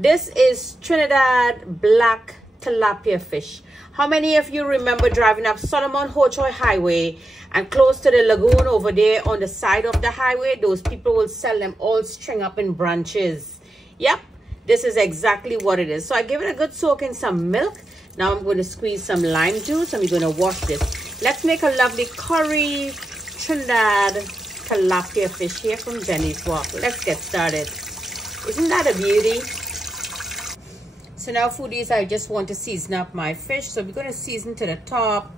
This is Trinidad black tilapia fish. How many of you remember driving up Solomon Hochoy Highway and close to the lagoon over there on the side of the highway? Those people will sell them all string up in branches. Yep, this is exactly what it is. So I give it a good soak in some milk. Now I'm going to squeeze some lime juice and we're going to wash this. Let's make a lovely curry Trinidad tilapia fish here from Jenny's Walk. Let's get started. Isn't that a beauty? So now, foodies, I just want to season up my fish. So we're going to season to the top,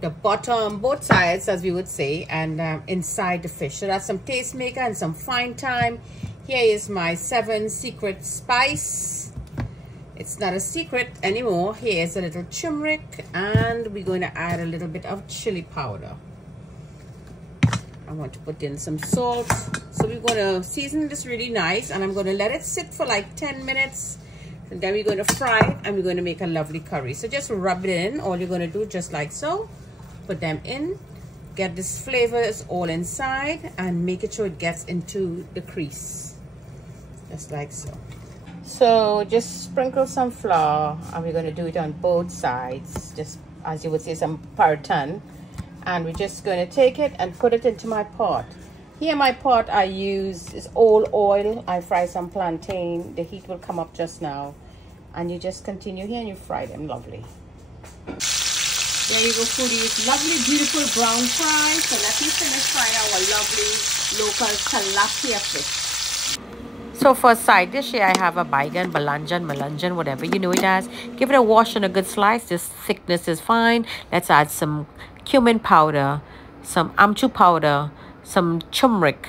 the bottom, both sides, as we would say, and inside the fish. So that's some tastemaker and some fine thyme. Here is my 7 secret spice. It's not a secret anymore. Here's a little turmeric, and we're going to add a little bit of chili powder. I want to put in some salt. So we're going to season this really nice, and I'm going to let it sit for like 10 minutes. And then we're going to fry it, and we're going to make a lovely curry. So just rub it in. All you're going to do, just like so, put them in, get this flavors all inside, and make it sure it gets into the crease, just like so. So just sprinkle some flour, and we're going to do it on both sides, just as you would say, some parton. And we're just going to take it and put it into my pot. Here, my pot I use is all oil. I fry some plantain. The heat will come up just now. And you just continue here and you fry them lovely. There you go, foodies. Lovely, beautiful brown fry. So let me finish frying our lovely local tilapia fish. So for a side dish here, I have a baigan, balanjan, melanjan, whatever you know it as. Give it a wash and a good slice. This thickness is fine. Let's add some cumin powder, some amchur powder, some turmeric,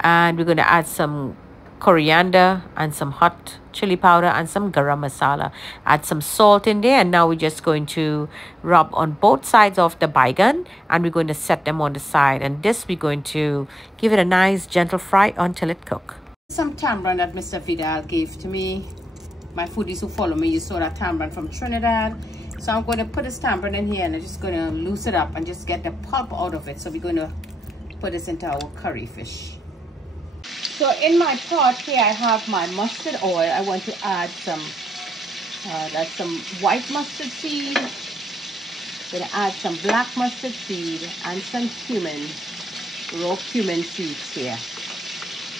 and we're going to add some coriander and some hot chili powder and some garam masala. Add some salt in there, and now we're just going to rub on both sides of the baigan, and we're going to set them on the side. And this we're going to give it a nice gentle fry until it cooks. Some tamarind that Mr. Vidal gave to me. My foodies who follow me, you saw that tamarind from Trinidad. So I'm going to put this tamarind in here, and I'm just going to loose it up and just get the pulp out of it. So we're going to put this into our curry fish. So in my pot here, I have my mustard oil. I want to add some white mustard seed. I'm going to add some black mustard seed and some cumin, raw cumin seeds here.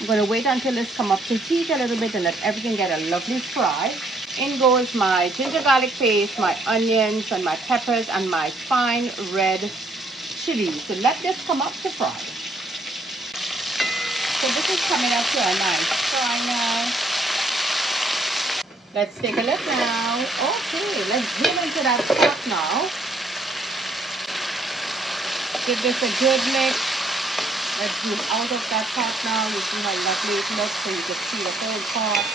I'm going to wait until this come up to heat a little bit and let everything get a lovely fry. In goes my ginger garlic paste, my onions and my peppers and my fine red chili. So let this come up to fry. So this is coming up to a nice fry now. Let's take a look now. Okay, let's zoom into that pot now. Give this a good mix. Let's zoom out of that pot now. You see how lovely it looks, so you can see the whole pot.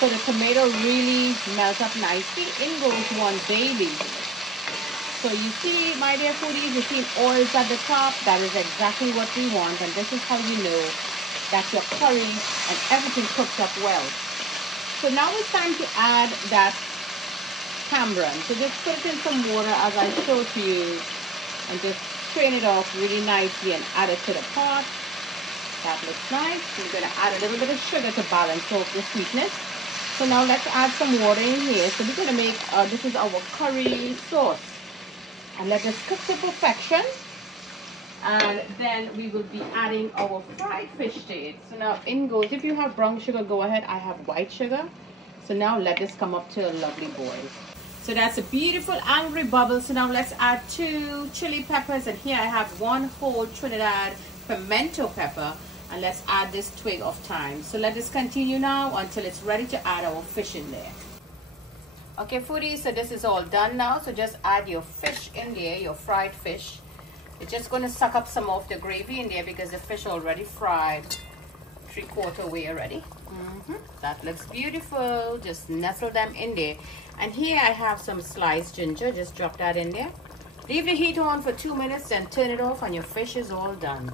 So the tomato really melts up nicely. In goes 1 bay leaf. So you see, my dear foodies, you see oils at the top. That is exactly what we want, and this is how you know that your curry and everything cooks up well. So now it's time to add that tamarind. So just put it in some water as I showed to you, and just strain it off really nicely and add it to the pot. That looks nice. We're going to add a little bit of sugar to balance out the sweetness. So now let's add some water in here. So we're going to make, this is our curry sauce. And let this cook to perfection. And then we will be adding our fried fish to it. So now in goes, if you have brown sugar, go ahead. I have white sugar. So now let this come up to a lovely boil. So that's a beautiful angry bubble. So now let's add 2 chili peppers. And here I have 1 whole Trinidad pimento pepper. And let's add this twig of thyme. So let this continue now until it's ready to add our fish in there. Okay, foodies, so this is all done now. So just add your fish in there, your fried fish. It's just going to suck up some of the gravy in there because the fish already fried 3/4 way already. That looks beautiful. Just nestle them in there. And here I have some sliced ginger. Just drop that in there. Leave the heat on for 2 minutes, then turn it off, and your fish is all done.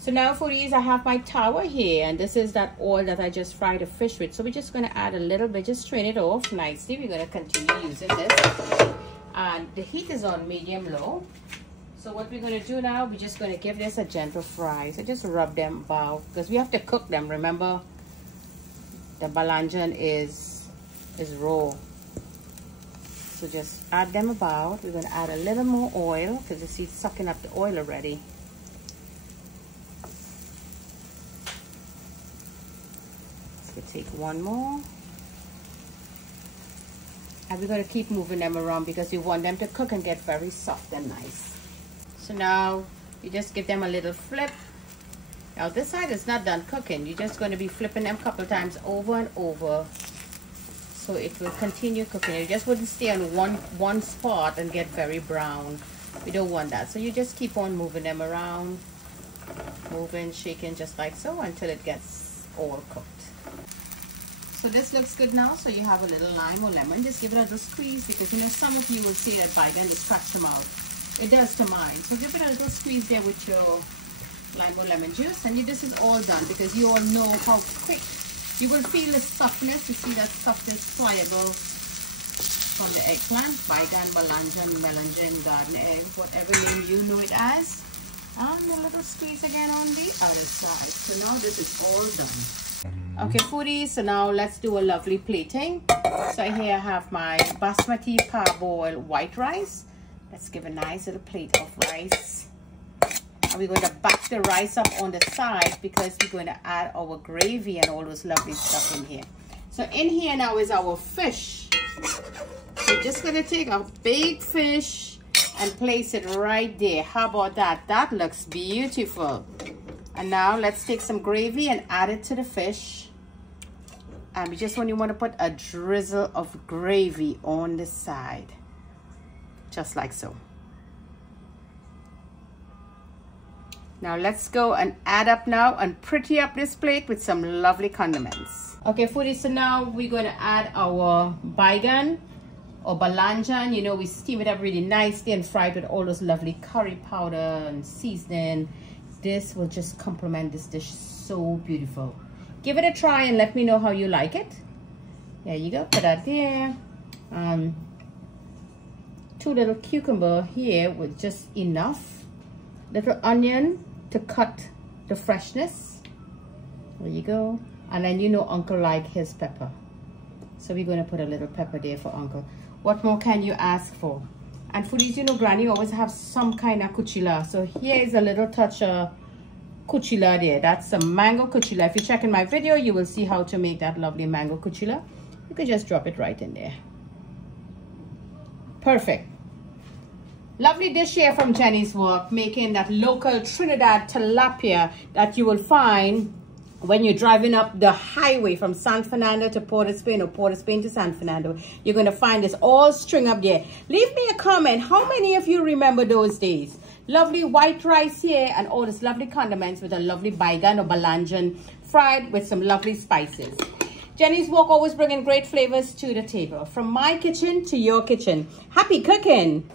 So now for these, I have my tower here, and this is that oil that I just fried the fish with. So we're just going to add a little bit, just strain it off nicely. We're going to continue using this, and the heat is on medium-low. So what we're going to do now, we're just going to give this a gentle fry. So just rub them about, because we have to cook them. Remember, the balanjan is raw. So just add them about. We're going to add a little more oil because you see it's sucking up the oil already. So we take one more. And we're going to keep moving them around because we want them to cook and get very soft and nice. So now you just give them a little flip. Now this side is not done cooking. You're just going to be flipping them a couple times over and over. So it will continue cooking. You just wouldn't stay on one spot and get very brown. We don't want that. So you just keep on moving them around. Moving, shaking just like so until it gets all cooked. So this looks good now. So you have a little lime or lemon. Just give it a little squeeze because you know some of you will say that baigan will scratch them out. It does to mine. So give it a little squeeze there with your lime or lemon juice. And this is all done because you all know how quick. You will feel the softness. You see that softness, pliable from the eggplant, baigan, balanjan, melanjan, garden egg, whatever name you know it as. And a little squeeze again on the other side. So now this is all done. Okay, foodies. So now let's do a lovely plating. So here I have my basmati parboiled white rice. Let's give a nice little plate of rice. And we're going to back the rice up on the side because we're going to add our gravy and all those lovely stuff in here. So in here now is our fish. We're just going to take a big fish and place it right there. How about that? That looks beautiful. And now let's take some gravy and add it to the fish. And we just only want to put a drizzle of gravy on the side. Just like so. Now let's go and add up now and pretty up this plate with some lovely condiments. Okay, foodies, so now we're going to add our baigan or balanjan. You know, we steam it up really nicely and fry it with all those lovely curry powder and seasoning. This will just complement this dish so beautiful. Give it a try and let me know how you like it. There you go, put that there. 2 little cucumber here with just enough. Little onion to cut the freshness. There you go. And then you know Uncle like his pepper. So we're going to put a little pepper there for Uncle. What more can you ask for? And foodies, you know Granny always have some kind of kuchila. So here is a little touch of kuchila there. That's some mango kuchila. If you check in my video, you will see how to make that lovely mango kuchila. You can just drop it right in there. Perfect. Lovely dish here from Jenny's work, making that local Trinidad tilapia that you will find when you're driving up the highway from San Fernando to Port of Spain or Port of Spain to San Fernando. You're going to find this all string up there. Leave me a comment. How many of you remember those days? Lovely white rice here and all this lovely condiments with a lovely baigan or balanjan fried with some lovely spices. Jenny's Walk always bringing great flavors to the table. From my kitchen to your kitchen. Happy cooking!